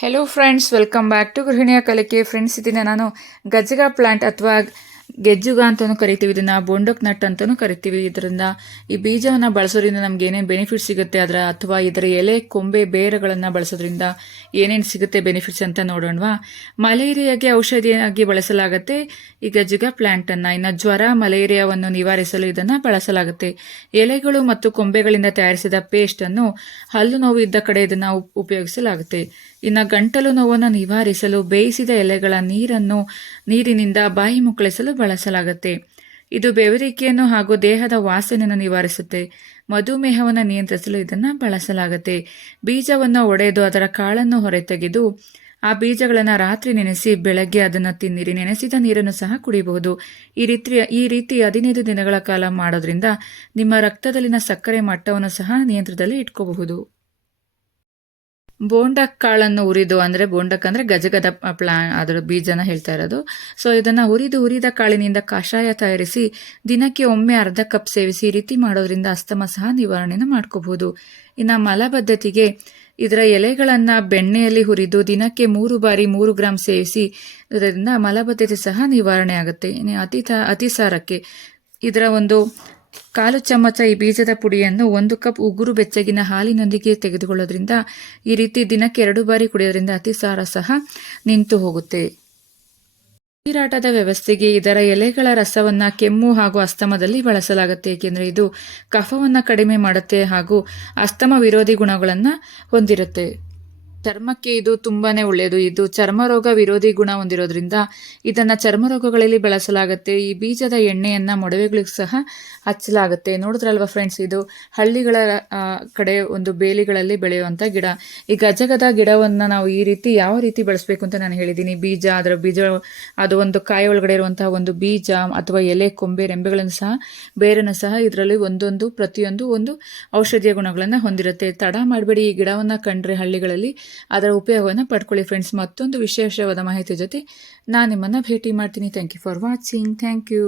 Hello friends, welcome back to ಗೃಹಿಣಿಯ ಕಲಿಕೆ. Friends, ಇದನ್ನು ನಾನು ಗಜ್ಜಗ ಪ್ಲಾಂಟ್ ಅಥವಾ ಗೆಜ್ಜುಗ ಅಂತಲೂ ಕರಿತೀವಿ. ಇದನ್ನು ಬೊಂಡಕ್ ನಟ್ ಅಂತಲೂ ಕರಿತೀವಿ. ಇದರಿಂದ ಈ ಬೀಜವನ್ನು ಬಳಸೋದ್ರಿಂದ ನಮ್ಗೆ ಏನೇನು ಬೆನಿಫಿಟ್ ಸಿಗುತ್ತೆ ಅಥವಾ ಇದರ ಎಲೆ ಕೊಂಬೆ ಬೇರುಗಳನ್ನು ಬಳಸೋದ್ರಿಂದ ಏನೇನು ಸಿಗುತ್ತೆ ಬೆನಿಫಿಟ್ಸ್ ಅಂತ ನೋಡೋಣವಾ. ಮಲೇರಿಯಾಗೆ ಔಷಧಿಯಾಗಿ ಬಳಸಲಾಗುತ್ತೆ ಈ ಗಜ್ಜಗ ಪ್ಲಾಂಟನ್ನು. ಇನ್ನು ಜ್ವರ, ಮಲೇರಿಯಾವನ್ನು ನಿವಾರಿಸಲು ಇದನ್ನು ಬಳಸಲಾಗುತ್ತೆ. ಎಲೆಗಳು ಮತ್ತು ಕೊಂಬೆಗಳಿಂದ ತಯಾರಿಸಿದ ಪೇಸ್ಟನ್ನು ಹಲ್ಲು ನೋವು ಇದ್ದ ಕಡೆ ಇದನ್ನು ಉಪಯೋಗಿಸಲಾಗುತ್ತೆ. ಇನ್ನು ಗಂಟಲು ನೋವನ್ನು ನಿವಾರಿಸಲು ಬೇಯಿಸಿದ ಎಲೆಗಳ ನೀರಿನಿಂದ ಬಾಯಿ ಮುಕ್ಕಳಿಸಲು ಬಳಸಲಾಗುತ್ತೆ. ಇದು ಬೆವರಿಕೆಯನ್ನು ಹಾಗೂ ದೇಹದ ವಾಸನೆಯನ್ನು ನಿವಾರಿಸುತ್ತೆ. ಮಧುಮೇಹವನ್ನು ನಿಯಂತ್ರಿಸಲು ಇದನ್ನು ಬಳಸಲಾಗುತ್ತೆ. ಬೀಜವನ್ನು ಒಡೆದು ಅದರ ಕಾಳನ್ನು ಹೊರತೆಗೆದು ಆ ಬೀಜಗಳನ್ನು ರಾತ್ರಿ ನೆನೆಸಿ ಬೆಳಗ್ಗೆ ಅದನ್ನು ತಿನ್ನಿರಿ. ನೆನೆಸಿದ ನೀರನ್ನು ಸಹ ಕುಡಿಯಬಹುದು. ಈ ರೀತಿ 15 ದಿನಗಳ ಕಾಲ ಮಾಡೋದ್ರಿಂದ ನಿಮ್ಮ ರಕ್ತದಲ್ಲಿನ ಸಕ್ಕರೆ ಮಟ್ಟವನ್ನು ಸಹ ನಿಯಂತ್ರಣದಲ್ಲಿ ಇಟ್ಕೋಬಹುದು. ಬೋಂಡಕ್ ಕಾಳನ್ನು ಹುರಿದು, ಅಂದರೆ ಬೋಂಡಕ್ ಅಂದರೆ ಗಜಗದ ಅದರ ಬೀಜನ ಹೇಳ್ತಾ ಇರೋದು. ಸೊ ಇದನ್ನು ಹುರಿದ ಕಾಳಿನಿಂದ ಕಷಾಯ ತಯಾರಿಸಿ ದಿನಕ್ಕೆ ಒಮ್ಮೆ ಅರ್ಧ ಕಪ್ ಸೇವಿಸಿ. ಈ ರೀತಿ ಮಾಡೋದ್ರಿಂದ ಅಸ್ತಮ ಸಹ ನಿವಾರಣೆನ ಮಾಡ್ಕೋಬಹುದು. ಇನ್ನು ಮಲಬದ್ಧತೆಗೆ ಇದರ ಎಲೆಗಳನ್ನು ಬೆಣ್ಣೆಯಲ್ಲಿ ಹುರಿದು ದಿನಕ್ಕೆ 3 ಬಾರಿ 3 ಗ್ರಾಂ ಸೇವಿಸಿ. ಇದರಿಂದ ಮಲಬದ್ಧತೆ ಸಹ ನಿವಾರಣೆ ಆಗುತ್ತೆ. ಇನ್ನು ಅತಿಸಾರಕ್ಕೆ ಇದರ ಒಂದು 1/4 ಚಮಚ ಈ ಬೀಜದ ಪುಡಿಯನ್ನು 1 ಕಪ್ ಉಗುರು ಬೆಚ್ಚಗಿನ ಹಾಲಿನೊಂದಿಗೆ ತೆಗೆದುಕೊಳ್ಳೋದ್ರಿಂದ, ಈ ರೀತಿ ದಿನಕ್ಕೆ 2 ಬಾರಿ ಕುಡಿಯೋದ್ರಿಂದ ಅತಿಸಾರ ಸಹ ನಿಂತು ಹೋಗುತ್ತೆ. ಉಸಿರಾಟದ ವ್ಯವಸ್ಥೆಗೆ ಇದರ ಎಲೆಗಳ ರಸವನ್ನು ಕೆಮ್ಮು ಹಾಗೂ ಅಸ್ತಮದಲ್ಲಿ ಬಳಸಲಾಗುತ್ತೆ. ಏಕೆಂದರೆ ಇದು ಕಫವನ್ನು ಕಡಿಮೆ ಮಾಡುತ್ತೆ ಹಾಗೂ ಅಸ್ತಮ ವಿರೋಧಿ ಗುಣಗಳನ್ನು ಹೊಂದಿರುತ್ತೆ. ಚರ್ಮಕ್ಕೆ ಇದು ತುಂಬಾನೇ ಒಳ್ಳೆಯದು. ಇದು ಚರ್ಮರೋಗ ವಿರೋಧಿ ಗುಣ ಹೊಂದಿರೋದ್ರಿಂದ ಇದನ್ನು ಚರ್ಮರೋಗಗಳಲ್ಲಿ ಬಳಸಲಾಗುತ್ತೆ. ಈ ಬೀಜದ ಎಣ್ಣೆಯನ್ನು ಮೊಡವೆಗಳಿಗೂ ಸಹ ಹಚ್ಚಲಾಗುತ್ತೆ. ನೋಡಿದ್ರಲ್ವ ಫ್ರೆಂಡ್ಸ್, ಇದು ಹಳ್ಳಿಗಳ ಕಡೆ ಒಂದು ಬೇಲಿಗಳಲ್ಲಿ ಬೆಳೆಯುವಂಥ ಗಿಡ. ಈ ಗಜಗದ ಗಿಡವನ್ನು ನಾವು ಈ ರೀತಿ ಯಾವ ರೀತಿ ಬಳಸಬೇಕು ಅಂತ ನಾನು ಹೇಳಿದ್ದೀನಿ. ಅದರ ಬೀಜ, ಅದು ಒಂದು ಕಾಯಿ ಒಳಗಡೆ ಇರುವಂತಹ ಒಂದು ಬೀಜ ಅಥವಾ ಎಲೆ, ಕೊಂಬೆ, ರೆಂಬೆಗಳನ್ನು ಸಹ, ಬೇರನ್ನು ಸಹ ಇದರಲ್ಲಿ ಪ್ರತಿಯೊಂದು ಒಂದು ಔಷಧೀಯ ಗುಣಗಳನ್ನು ಹೊಂದಿರುತ್ತೆ. ತಡ ಮಾಡಬೇಡಿ, ಈ ಗಿಡವನ್ನು ಕಂಡ್ರೆ ಹಳ್ಳಿಗಳಲ್ಲಿ ಅದರ ಉಪಯೋಗವನ್ನು ಪಡ್ಕೊಳ್ಳಿ ಫ್ರೆಂಡ್ಸ್. ಮತ್ತೊಂದು ವಿಶೇಷವಾದ ಮಾಹಿತಿ ಜೊತೆ ನಾನು ನಿಮ್ಮನ್ನು ಭೇಟಿ ಮಾಡ್ತೀನಿ. Thank you for watching. Thank you.